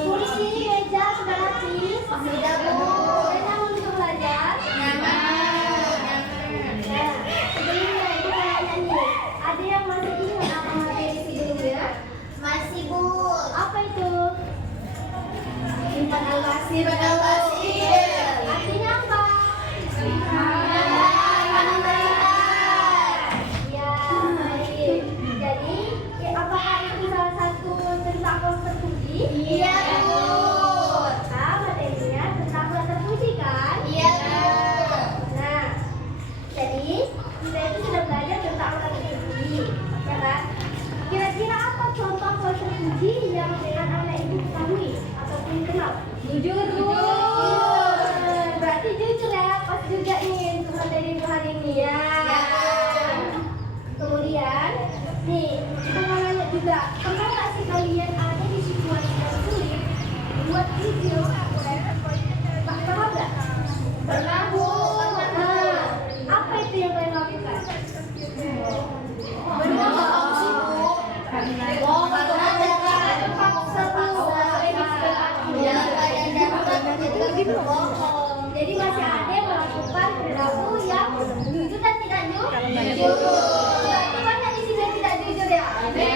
Kursi, meja sudah rapi. Sudah Bu. Enak untuk belajar. Nah, sebelumnya Ibu tanya nih, ada yang masih ingat apa materi sebelumnya? Masih Bu. Apa itu? Simpan alwasi. Artinya apa? Ya, baik. Jadi, apakah itu salah satu tentang kaum terpuji? Iya Bu. Nah, materinya tentang kaum terpuji kan? Iya Bu. Nah, jadi kita itu sudah belajar tentang orang terpuji, ya kan? Kira-kira apa contoh kaum terpuji yang dengan anak ibu ketahui ataupun kenal? Jujur. Berarti jujur ya, pas juga nih untuk materi ibu hari ini ya. Kemudian, nih kita mau nanya juga, pernah nggak sih kalian ada di situasi yang sulit buat video? Pernah nggak? Pernah Bu. Nah, apa itu yang kalian lakukan? Jadi masih ada yang melakukan perilaku yang jujur dan tidak jujur. Berarti banyak di sini yang tidak jujur ya. Oke,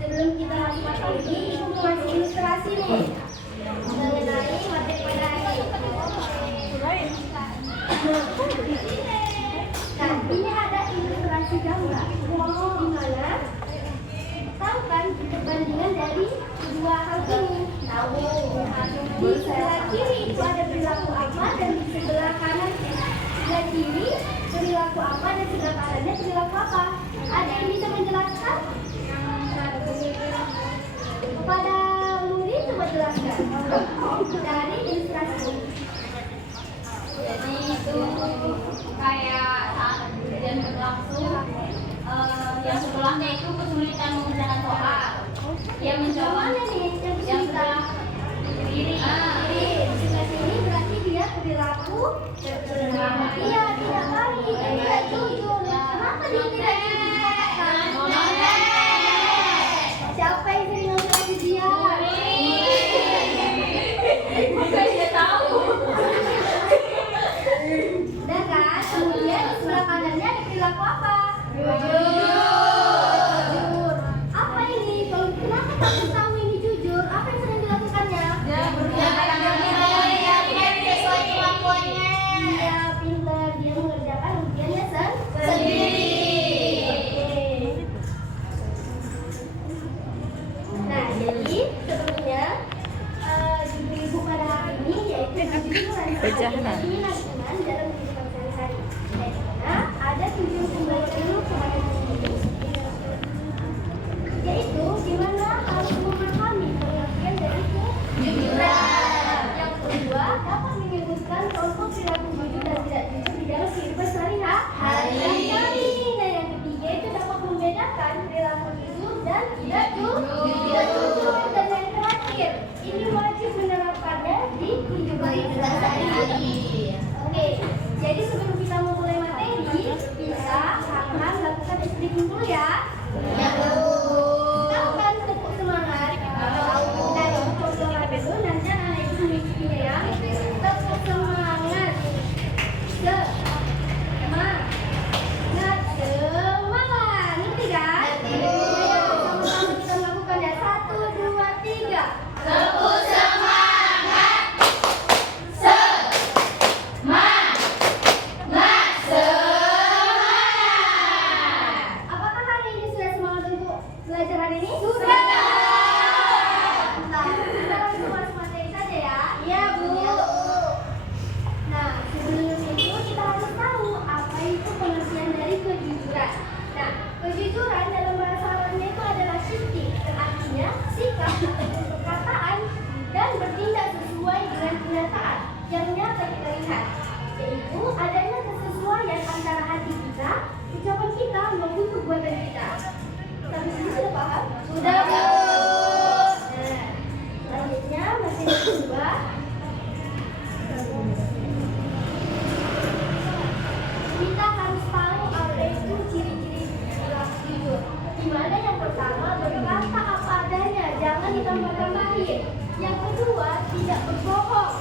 sebelum kita lanjut lagi, Ibu masih ilustrasi nih mengenai materi pada hari ini. Nah, ini ada ilustrasi gambar di mana tahu kan perbandingan dari dua hal ini. Tahu. Di sebelah kiri itu ada perilaku apa dan di sebelah kanan sebelah kiri perilaku apa dan sebelah kanannya perilaku apa. Ada yang bisa menjelaskan? Kepada Luri coba jelaskan dari ilustrasi. Jadi itu kayak saat kejadian berlangsung, yang sebelahnya itu kesulitan mengerjakan soal. Dia mencoba Mana nih yang yang kesulitan? sebelah kiri. Di sebelah sini berarti dia perilaku iya tidak baik, tidak jujur. Kenapa dia tidak jujur? Siapa yang sering ngasih dia? Dia tahu. Udah kan? Kemudian di sebelah kanannya ada perilaku apa? Jujur. Apa ini? Kalau kenapa kamu tahu ini jujur? Apa yang sering dilakukannya? Sesuai kemampuannya. Dia pintar, dia mengerjakan ujiannya Sendiri. Nah, jadi sebetulnya judul ibu pada hari ini yaitu kejujuran keyakinan dalam kehidupan sehari-hari. Di mana ada 7 sumber ilmu kepada diri. tidak berbohong.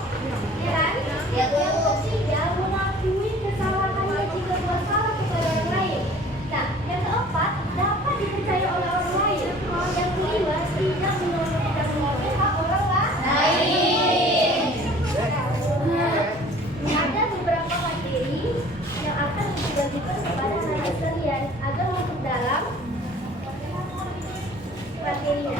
Ya kan? Ya, Bu. Yang ketiga, mengakui kesalahannya jika buat salah kepada orang lain. Nah, yang keempat, dapat dipercaya oleh orang lain. Yang kelima, tidak memihak orang lain. Ada beberapa materi yang akan dibagikan kepada anak sekalian agar masuk dalam materinya.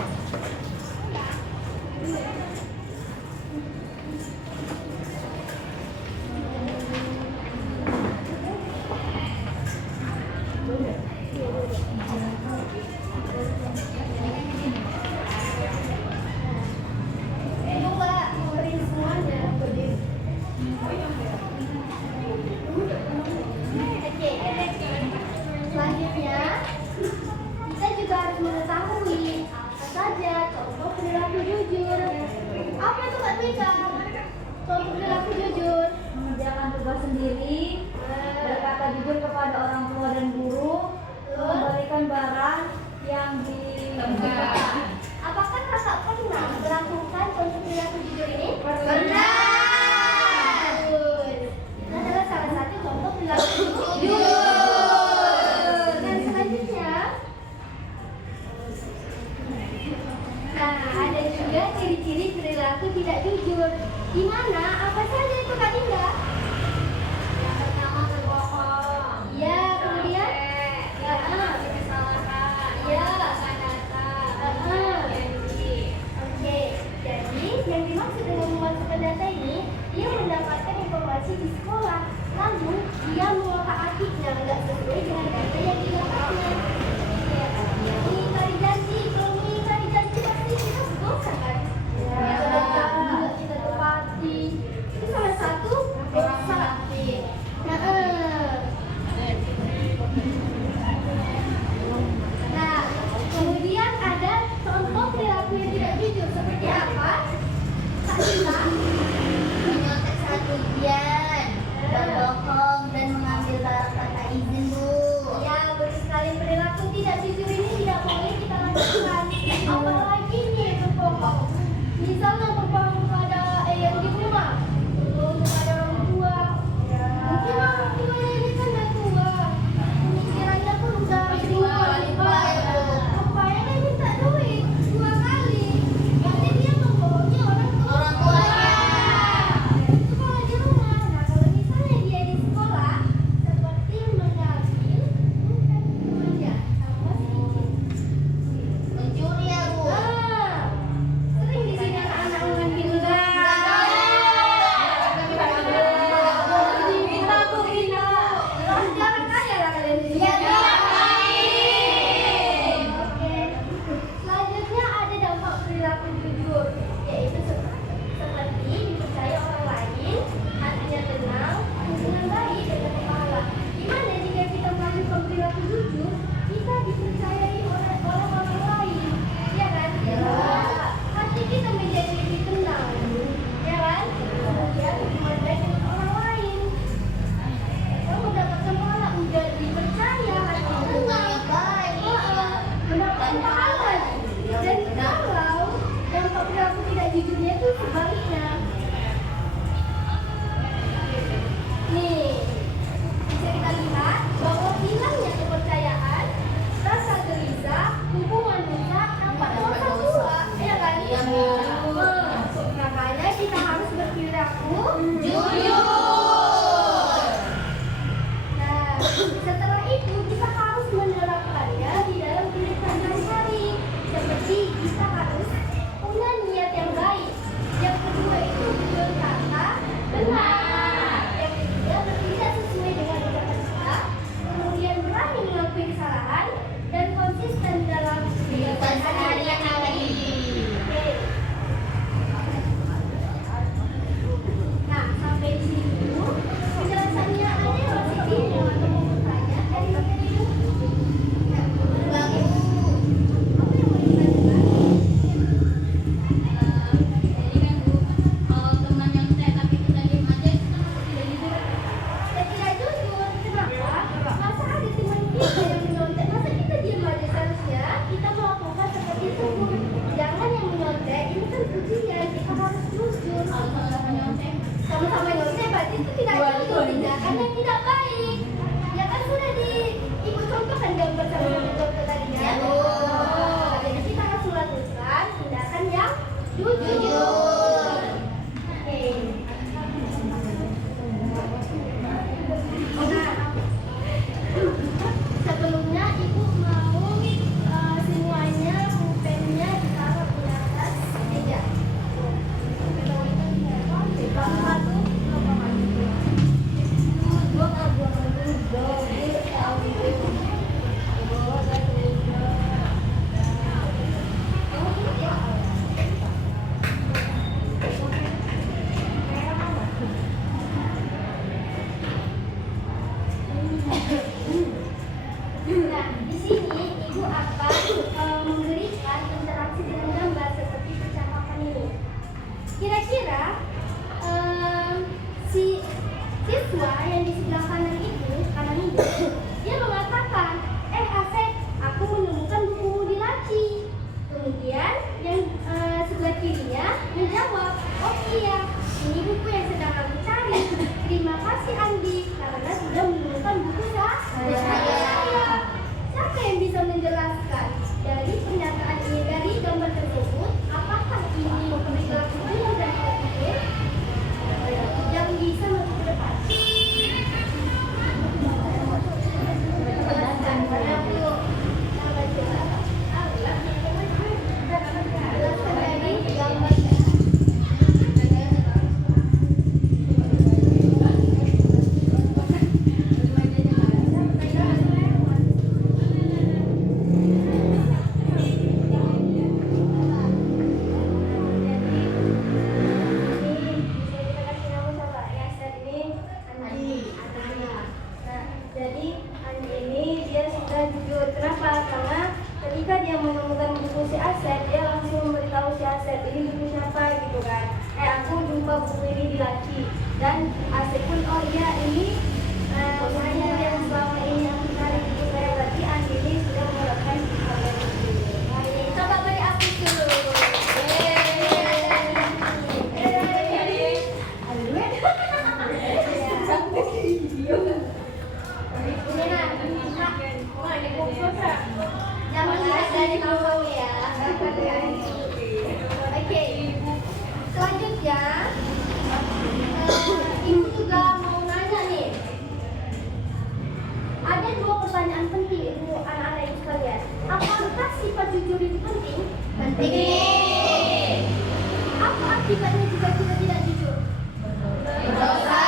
Coba dengerin semuanya. Oke, selanjutnya kita juga harus mengetahui apa saja contoh perilaku jujur. Apa itu Kak Mika? Contoh perilaku jujur. Jangan berbuat sendiri, berkata jujur kepada orang tua dan guru, memberikan barang yang dibutuhkan. Apakah kakak pernah melakukan contoh perilaku jujur ini? Pernah. Bagus. Itu adalah salah satu contoh perilaku jujur. Dan selanjutnya, nah ada juga ciri-ciri perilaku tidak jujur. Di mana? Apa saja itu Kak Dinda? Yang pertama berbohong. Ya, kemudian? Ya, Kesalahan. Ya. Akan datang. Janji. Oke, jadi yang dimaksud dengan memasukkan data ini, dia mendapatkan informasi di sekolah, lalu dia mengotak-atiknya nggak sesuai dengan data yang didapatnya. Ya, mengingkari janji, kalau mengingkari janji pasti kita berdosa kan? Ya. Tidak kita tepati, itu salah satu dosa. Nah, kemudian ada contoh perilaku yang tidak jujur seperti apa? Kak Sila? Menyontek saat ujian. Berbohong dan mengambil barang tanpa izin, Bu. Ya, betul sekali, perilaku tidak jujur ini tidak boleh kita lakukan. Apalagi nih berbohong. Misalnya berbohong kepada yang di rumah, berbohong kepada orang tua. Mungkin orang tuanya ini kan udah tua, pemikirannya pun udah tua. Rupanya dia minta duit 2 kali. Berarti dia membohongi orang tuanya. Itu kalau di rumah. Nah, kalau misalnya dia di sekolah, seperti mengambil bukan remaja sama sedikit. Mencuri ya, Bu. Sering di sini anak-anak mengambil Kita tuh kita. Jangan kaya lah kalian di sini. Ya, Bu. Oke. Selanjutnya ada dampak perilaku jujur, yaitu seperti dipercaya orang lain, hatinya tenang, hubungan baik dengan kepala. Gimana jika kita melakukan perilaku jujur, kita dipercayai oleh orang lain, ya kan? Hati kita menjadi lebih tenang, ya kan? Kemudian hubungan baik dengan orang lain. Kita mendapatkan pahala, udah dipercaya hatinya tenang. Mendapatkan pahala. Dan kalau dampak perilaku tidak jujurnya itu sebaliknya. Nih, bisa kita lihat bahwa hilangnya kepercayaan, rasa gelisah, hubungan rusak, dampak dosa pula, ya kan? Iya, Bu. Makanya kita harus berperilaku Jujur. Nah, setelah itu kita harus menerapkannya di dalam kehidupan sehari-hari. Seperti kita harus punya niat yang baik. Yang kedua itu berkata benar. Yang ketiga bertindak sesuai dengan ucapan kita. Kemudian berani mengakui kesalahan dan konsisten dalam kehidupan sehari-hari. Oke. Nah, sampai di sini dulu penjelasannya. Ada yang masih bingung atau mau bertanya dari materi itu? Nah, Bang, apa Bu. yang mau ditanyakan? Jadi kan, Bu, kalau teman yang saya tapi kita diem aja ini di laki. Dan Asik pun, oh iya ini hanya yang selama ini aku cari ibu saya, berarti Andini sudah melakukan hal ini. Coba beri api dulu. Jangan lihat dari bawah ya. Oke. Selanjutnya, ibu juga mau nanya nih. Ada 2 pertanyaan penting ibu anak-anak ibu sekalian. Apakah sifat jujur itu penting? Penting. Apa akibatnya jika kita tidak jujur? Dosa.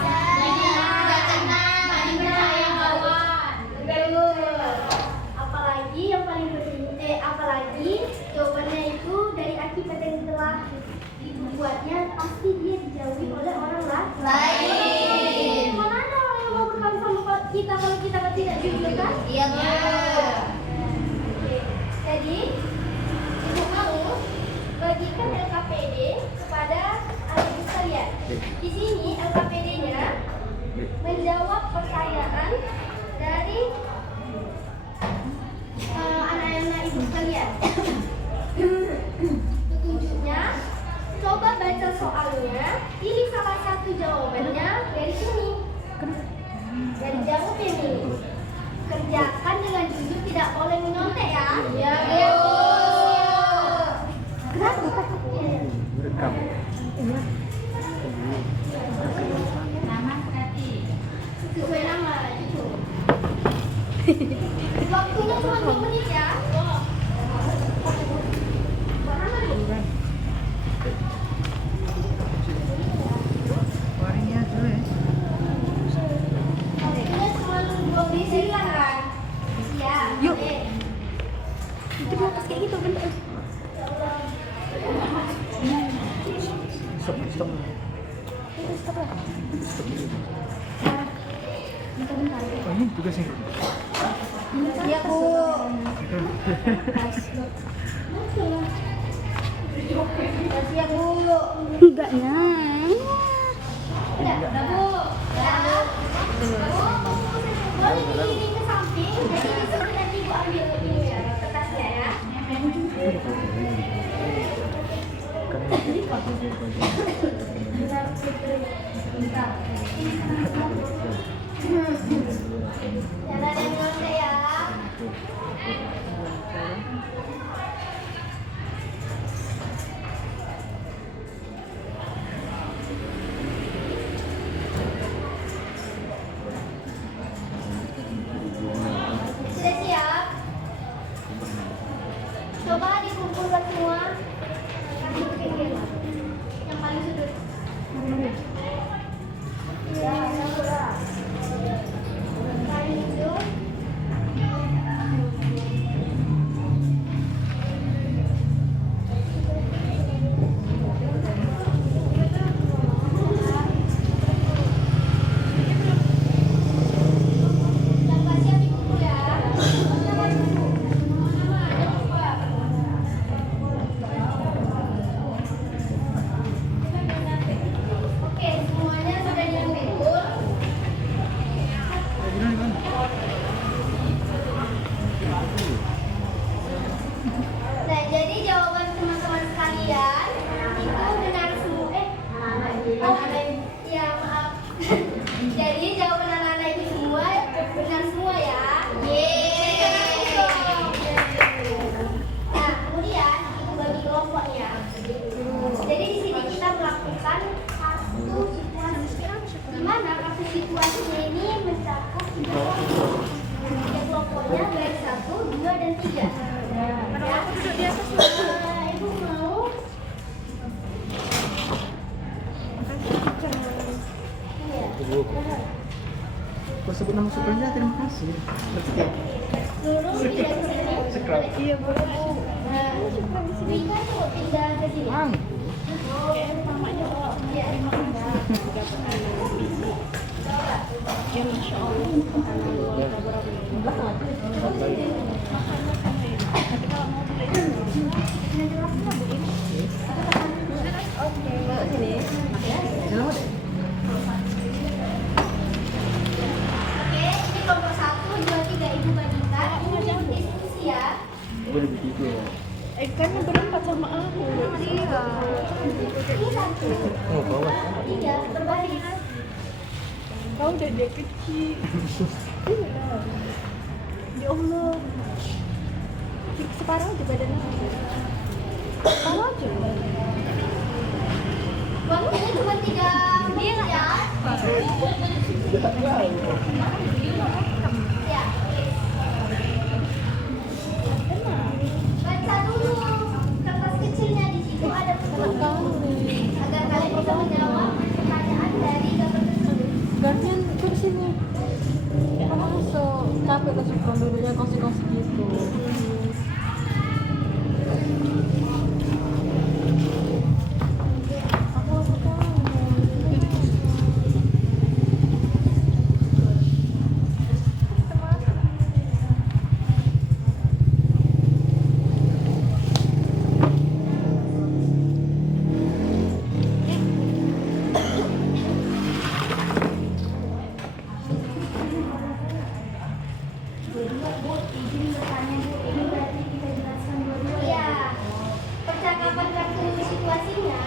Jadi tidak tenang, dipercaya kawan. Betul. Apalagi yang paling penting, apalagi jawabannya itu dari akibat yang telah dibuatnya, pasti dia dijauhi oleh orang Lain. Mana ada orang yang mau berkawan sama kita kalau kita tidak jujur kan? Iya, Bu. Oke. Jadi ibu mau bagikan LKPD kepada adik sekalian. Di sini LKPD-nya menjawab pertanyaan dari anak-anak ibu sekalian. Petunjuknya, coba baca soalnya, pilih salah satu jawabannya dari sini. Dari jawab ini. Kerjakan dengan jujur, tidak boleh menyontek ya. Iya, Bu. Kenapa? Sesuai nama itu. Waktunya cuma 2 menit ya. Mana nih? Waktunya cuma 2 menit silakan. Iya. Yuk. Itu di atas kayak gitu bener. Stop. Stop lah. Bentar. Oh, ini tugasnya. Iya, Bu. Makasih ya, Bu. Enggak, Nang. Udah, Bu. Ya. Bu, boleh diiring ke samping. Jadi di sini nanti Ibu ambil dulu ya kertasnya ya. Jangan ada yang nyontek ya. Sudah siap? Coba dikumpulkan semua. Kaki ke pinggir. Yang paling sudut. Ya, yang bola. Paling sudut. Yang nggak siap dikumpul ya. Oke, semuanya sudah diambil. Nah, jadi jawaban teman-teman sekalian itu benar semua. Ya maaf. Jadi jawaban anak-anak itu semua benar semua ya. Nah, kemudian ibu bagi kelompoknya. Jadi di sini kita melakukan satu situasi, di mana satu situasinya ini mencakup 3 kelompok. 3 kelompoknya dari 1, 2, dan 3. Ya. Ibu mau? Iya. Kau sebut nama supernya, terima kasih. Dulu pindah ke sini. Sekrap. Iya, boleh. Nah, Rika coba pindah ke sini. Iya. Oke. Kan berempat sama aku. Iya. Ini satu. Oh, bawa. Iya, terbalik. Kau udah dia kecil. Ya Allah. Separuh aja badannya. Separuh aja. Waktunya cuma 3 menit ya. Ya. Baca dulu kertas kecilnya, di situ ada pertanyaan agar kalian bisa menjawab pertanyaan dari gambar tersebut. Gantian ke sini. Kamu masuk. Capek kasih dulunya kos-kos gitu. Iya. Percakapan kartu situasinya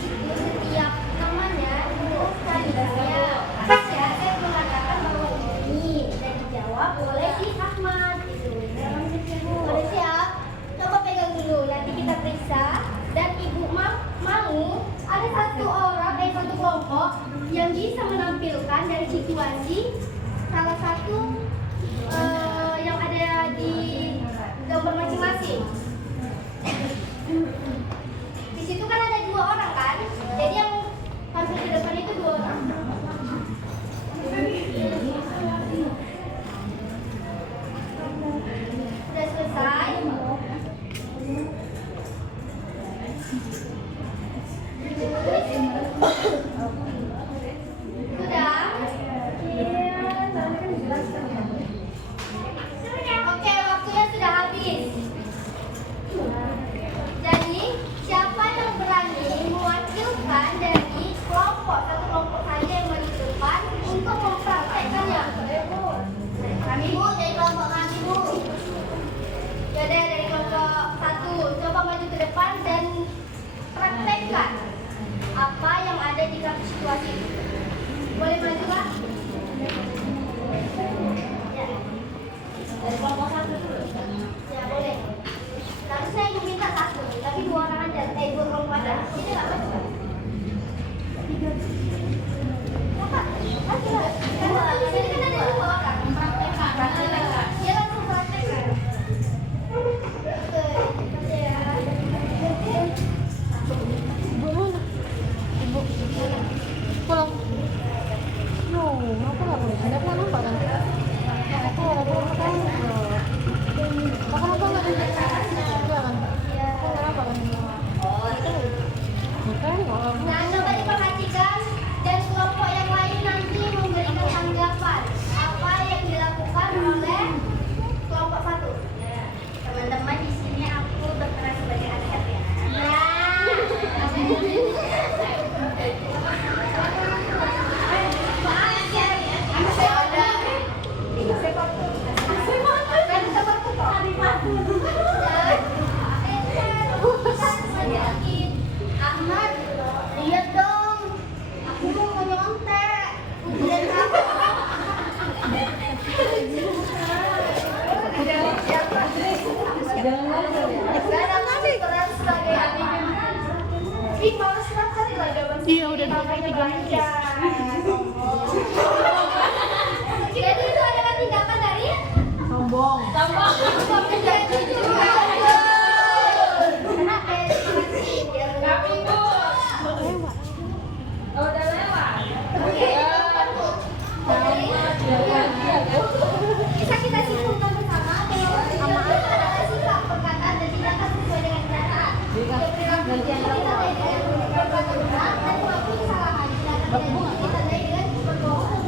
itu setiap namanya dijelaskan, misalnya saya mengatakan bahwa ini dan dijawab oleh si Ahmad gitu. Udah siap? Coba pegang dulu, nanti kita periksa. Dan ibu mau ada satu kelompok yang bisa menampilkan dari situasi salah satu yang ada di gambar masing-masing. Di situ kan ada 2 orang kan, jadi yang tampil di depan itu 2 orang. Sudah selesai? Sudah? Oke, waktunya sudah habis. Jadi, siapa yang berani mewakilkan dari satu kelompok saja yang maju ke depan untuk mempraktekkannya? Kami Bu, dari kelompok kami Bu. Ya deh, dari kelompok 1, coba maju ke depan dan praktekkan apa yang ada di kartu situasi. Boleh maju Pak? Ya. Dari kelompok 1 dulu. Ya boleh. Harusnya ibu minta 1, tapi 2 orang aja. 2 kelompok aja. Ini nggak maju Pak? 3. Apa? Maju lah. Karena di sini kan ada 2 orang. Praktekkan. Dia langsung praktekkan. Oke. Ya. Ibu mana? Ibu. Pulang. No, aku nggak boleh. Ada pulang apa kan? Aku ada pulang apa? Aku apa nggak ada? Iya kan? Aku nggak apa kan? Bukan, Nah, coba diperhatikan dan kelompok yang lain nanti memberikan tanggapan apa yang dilakukan oleh kelompok 1. Teman-teman, di sini aku berperan sebagai aset ya. Ahmad, lihat dong. Aku mau nyontek. Lihat aku. Sekarang aku peran sebagai Ahmad. Ih, males banget lah jawaban. Iya, udah 23 menit. Jadi itu adalah tindakan dari Sombong. menjadi juga. Kenapa? Kami Bu. Udah lewat. Oke. Bisa kita simpulkan bersama bahwa itu adalah sikap, perkataan dan tindakan sesuai dengan kenyataan. Perilaku itu ditandai dengan perbuatan benar dan melakukan kesalahan. Tindakan tidak ditandai dengan berbohong,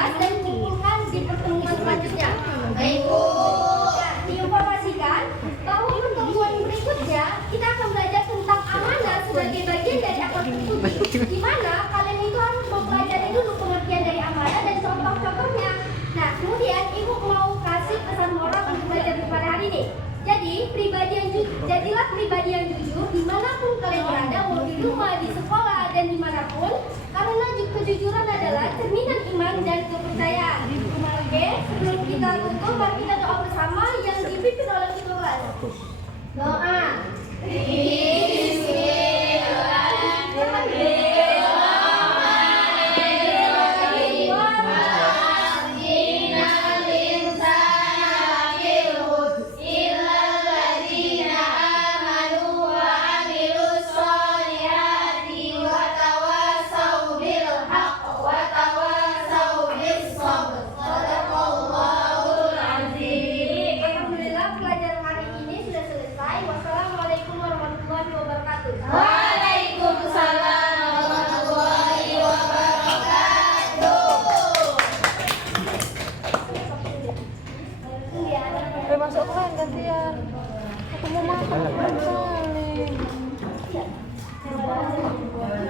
kelas dan kumpulkan di pertemuan selanjutnya. Baik, Bu. Nah, diinformasikan bahwa pertemuan berikutnya kita akan belajar tentang amanah sebagai bagian dari akhlak budi, di mana kalian itu harus mempelajari dulu pengertian dari amanah dan contoh-contohnya. Nah, kemudian Ibu mau kasih pesan moral untuk belajar pada hari ini. Jadi, jadilah pribadi yang jujur dimanapun kalian berada, mau di rumah, di sekolah, dan dimanapun, karena kejujuran adalah cerminan iman dan kepercayaan. Oke, sebelum kita tutup, mari kita doa bersama yang dipimpin oleh ketua. Doa. Alhamdulillah pelajaran hari ini sudah selesai. Wassalamualaikum warahmatullahi wabarakatuh. Waalaikumsalam warahmatullahi wabarakatuh. Masuk kan gantian. Aku mau makan kali.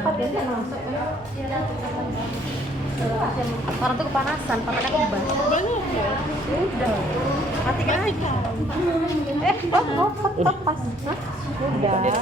Empat ya kan masuk. Orang tuh kepanasan, pakai kebas. Udah. Matikan aja. Oh, pas. Hah? Udah.